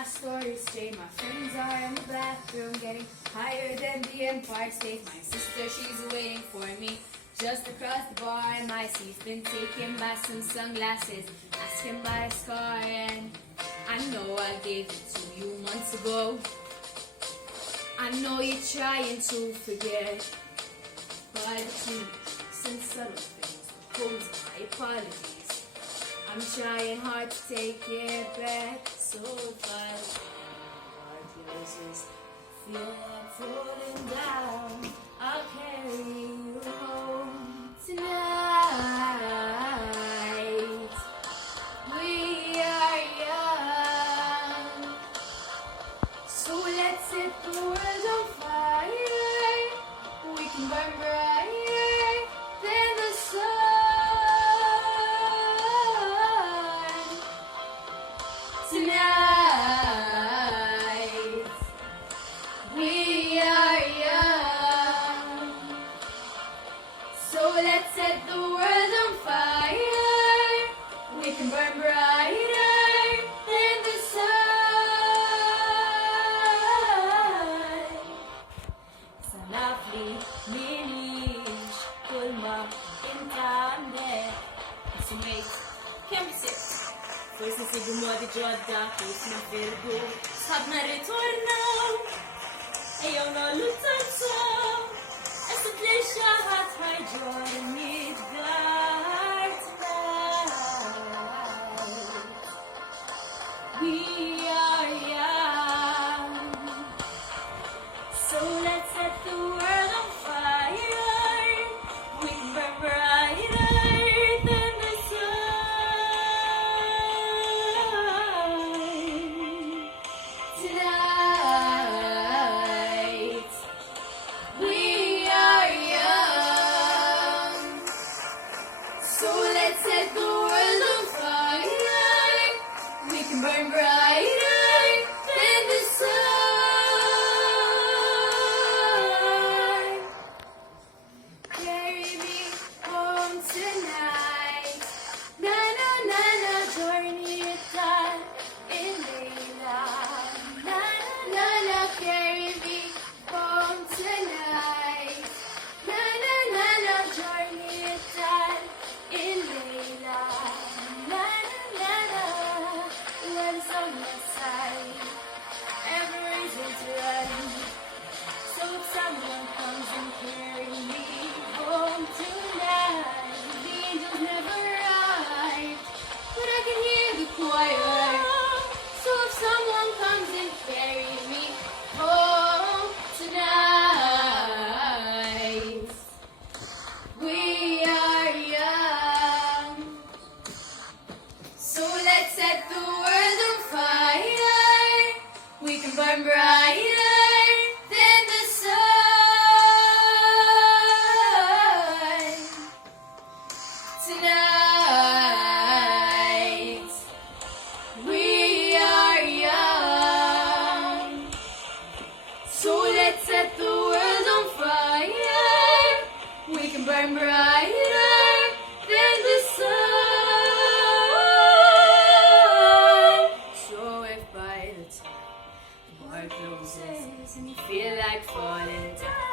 my stories straight. My friends are in the bathroom getting higher than the Empire State. My sister, she's waiting for me just across the bar, and my seat's been taken by some sunglasses, asking by a scar, and I know I gave it to you months ago. I know you're trying to forget, but between some subtle things, pose my apologies. I'm trying hard to take it back, so if I heart closes, feel like falling down, I'll carry you home tonight. We are young, so let's set the world on fire. We can burn brighter than the sun tonight. We are young, so let's set the world on fire. We can burn brighter than the sun. Sa nafliminix kulma intande sumate kemse forse se gumodi giodda kusna vergo sabna ritorno e io non l'utanzo e se plesha hat my joy midgard tonight. We are young, so let's set the world on fire. We can burn brighter than the sun tonight. We are young, so let's set the world on fire. We can burn brighter than the sun. Carry me home tonight. Na na na na, journey time in Leila. Na na na, carry me home tonight. Na na na na, journey time in Leila. Na na na, when it's on my side, every reason to run. So if someone comes and carry me home tonight, the angels never arrived, but I can hear the choir. So if someone comes and carry me home tonight, we are young, so let's set the world on fire. We can burn brighter than the sun tonight. We are young, so let's set the world on fire. We can burn brighter than the sun. So if by the time the bar closes and you feel like falling down,